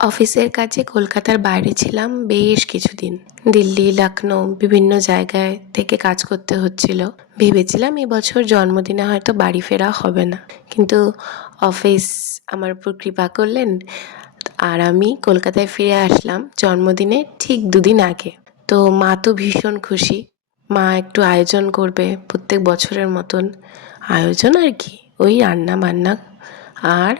অফিসের কাজে কলকাতার বাইরে ছিলাম বেশ কিছুদিন। দিল্লি, লখনউ বিভিন্ন জায়গায় থেকে কাজ করতে হচ্ছিল। ভেবেছিলাম এবছর জন্মদিনে হয়তো বাড়ি ফেরা হবে না, কিন্তু অফিস আমার উপর কৃপা করলেন আর আমি কলকাতায় ফিরে আসলাম জন্মদিনে ঠিক 2 দিন আগে। তো মা তো ভীষণ খুশি। মা একটু আয়োজন করবে প্রত্যেক বছরের মতন। আয়োজন আর কি, ওই রান্না বান্না আর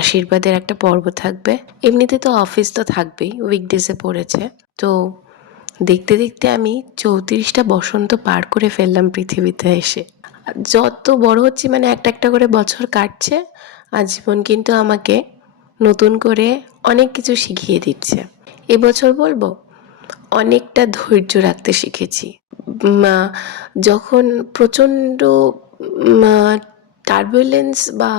আশীর্বাদের একটা পর্ব থাকবে। এমনিতে তো অফিস তো থাকবেই, উইকডেজে পড়েছে। তো দেখতে দেখতে আমি 34টা বসন্ত পার করে ফেললাম পৃথিবীতে এসে। যত বড় হচ্ছি মানে একটা একটা করে বছর কাটছে, আর জীবন কিন্তু আমাকে নতুন করে অনেক কিছু শিখিয়ে দিচ্ছে। এবছর বলবো অনেকটা ধৈর্য রাখতে শিখেছি। যখন প্রচণ্ড টার্বুলেন্স বা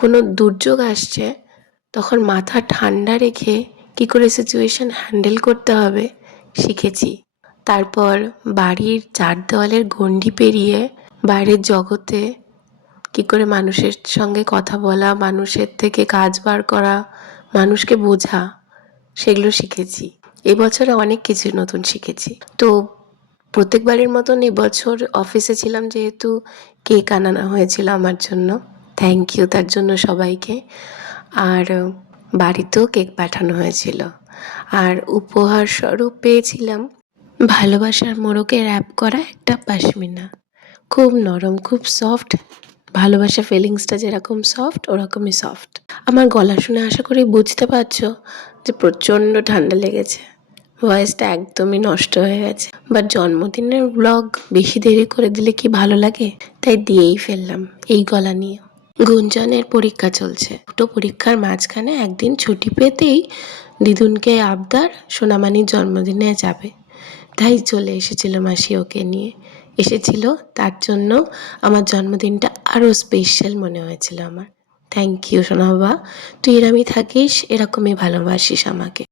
কোনো দুর্যোগ আসছে, তখন মাথা ঠান্ডা রেখে কী করে সিচুয়েশান হ্যান্ডেল করতে হবে শিখেছি। তারপর বাড়ির 4 দেওয়ালের গণ্ডি পেরিয়ে বাইরের জগতে কী করে মানুষের সঙ্গে কথা বলা, মানুষের থেকে কাজ বার করা, মানুষকে বোঝা, সেগুলো শিখেছি। এবছরে অনেক কিছু নতুন শিখেছি। তো প্রত্যেকবারের মতন এবছর অফিসে ছিলাম যেহেতু, কেক আনানো হয়েছিল আমার জন্য। থ্যাংক ইউ তার জন্য সবাইকে। আর বাড়িতেও কেক পাঠানো হয়েছিল। আর উপহার স্বরূপ পেয়েছিলাম ভালোবাসার মোড়কে র্যাপ করা একটা পশমিনা। খুব নরম, খুব সফট। ভালোবাসা ফিলিংসটা যেরকম সফট, ওরকমই সফট। আমার গলা শুনে আশা করি বুঝতে পারছো যে প্রচণ্ড ঠান্ডা লেগেছে, ভয়েসটা একদমই নষ্ট হয়ে গেছে। বাট জন্মদিনের ব্লগ বেশি দেরি করে দিলে কি ভালো লাগে, তাই দিয়েই ফেললাম এই গলা নিয়ে। গুঞ্জনের পরীক্ষা চলছে। দুটো পরীক্ষার মাঝখানে একদিন ছুটি পেতেই দিদুনকে আবদার সোনামানির জন্মদিনে যাবে, তাই চলে এসেছিল মাসি ওকে নিয়ে। এসেছিল, তার জন্য আমার জন্মদিনটা আরও স্পেশাল মনে হয়েছিল আমার। থ্যাংক ইউ সোনা বাবা, তুই এরমই থাকিস, এরকমই ভালোবাসিস আমাকে।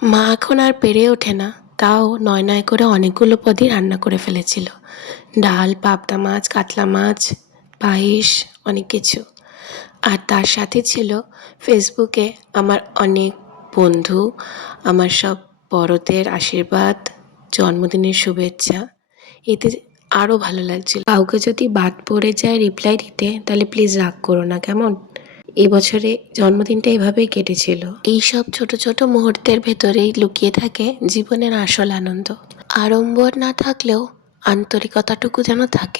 মা এখন আর পেরে ওঠে না, তাও নয় নয় করে অনেকগুলো পদই রান্না করে ফেলেছিল। ডাল, পাবদা মাছ, কাতলা মাছ, পায়েস, অনেক কিছু। আর তার সাথে ছিল ফেসবুকে আমার অনেক বন্ধু, আমার সব বড়দের আশীর্বাদ, জন্মদিনের শুভেচ্ছা। এতে আরও ভালো লাগছিল। কাউকে যদি বাদ পড়ে যায় রিপ্লাই দিতে, তাহলে প্লিজ রাগ করো না, কেমন? এবছরে জন্মদিনটা এভাবেই কেটেছিল। এই সব ছোট ছোট মুহূর্তের ভেতরেই লুকিয়ে থাকে জীবনের আসল আনন্দ। আড়ম্বর না থাকলেও আন্তরিকতাটুকু যেন থাকে।